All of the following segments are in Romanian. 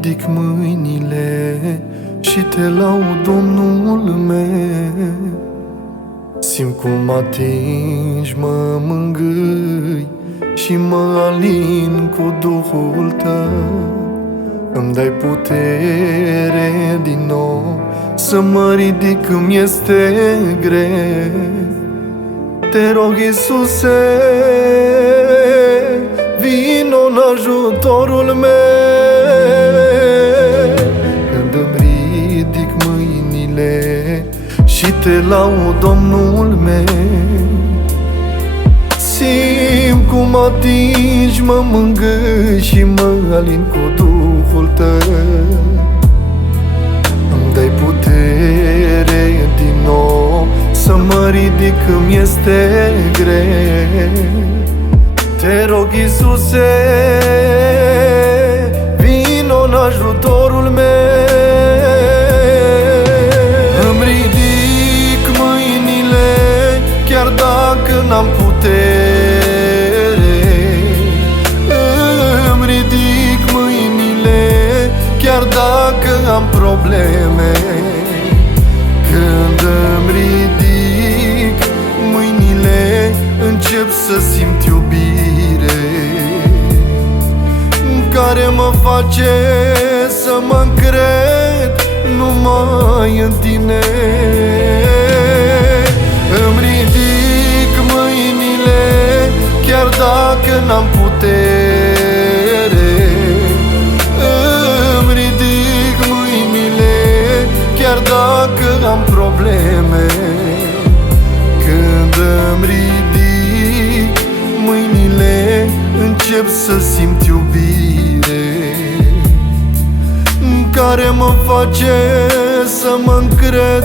ridic mâinile și te laud, Domnul meu. Simt cum atingi, mă mângâi și mă alin cu Duhul tău. Îmi dai putere din nou să mă ridic când este greu. Te rog, Iisuse, vino în ajutorul meu. Când îmi ridic mâinile și te laud, Domnul meu, simt cum atingi, mă mângâi și mă alin cu Duhul tău. Îmi dai putere din nou să mă ridic când este greu. Te rog, Iisuse, vino în ajutorul meu. Îmi ridic mâinile chiar dacă n-am putere. Îmi ridic mâinile chiar dacă am probleme. Când îmi ridic mâinile, încep să simt iubire care mă face să mă încred numai în tine. Îmi ridic mâinile chiar dacă n-am putere. Îmi ridic mâinile chiar dacă am probleme. Când îmi ridic mâinile, încep să simt iubire care mă face să mă încred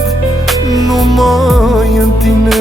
numai în tine.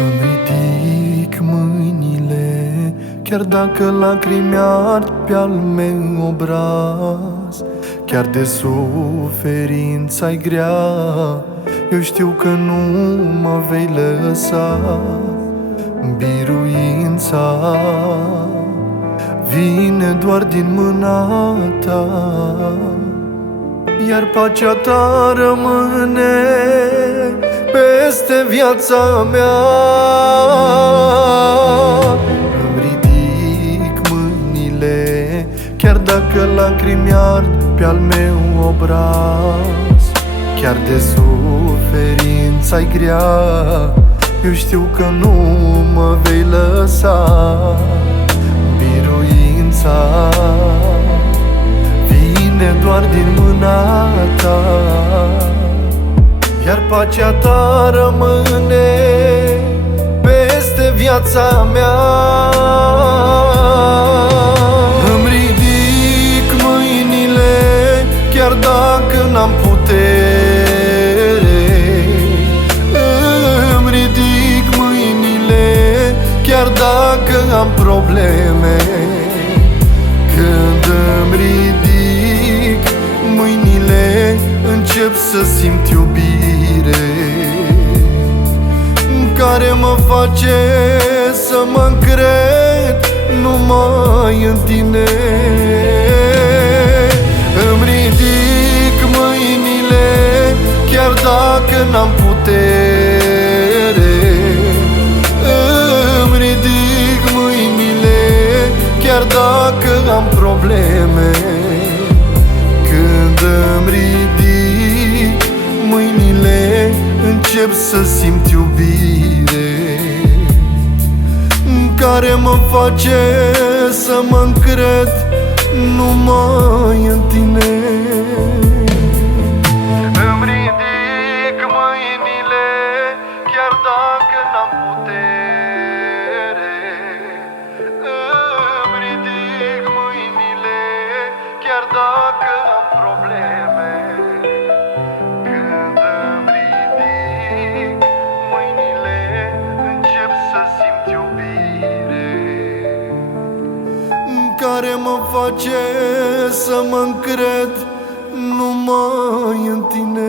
Îmi ridic mâinile chiar dacă lacrimi ard pe-al meu obraz. Chiar de suferința-i grea, eu știu că nu mă vei lăsa. Biruința vine doar din mâna ta, iar pacea ta rămâne peste viața mea. Îmi ridic mâinile chiar dacă lacrimi ard pe-al meu obraz. Chiar de suferința-i grea, eu știu că nu mă vei lăsa. Biruința vine doar din mâna ta, iar pacea ta rămâne peste viața mea. Îmi ridic mâinile chiar dacă n-am putere. Îmi ridic mâinile chiar dacă am probleme. Când îmi ridic mâinile, încep să simt iubire care mă face să mă încred numai în tine. Îmi ridic mâinile chiar dacă n-am putere. Îmi ridic mâinile chiar dacă am probleme. Când îmi ridic mâinile, încep să simt iubire care mă face să mă încred numai în tine. Îmi ridic mâinile chiar dacă n-am face să mă încred numai în tine.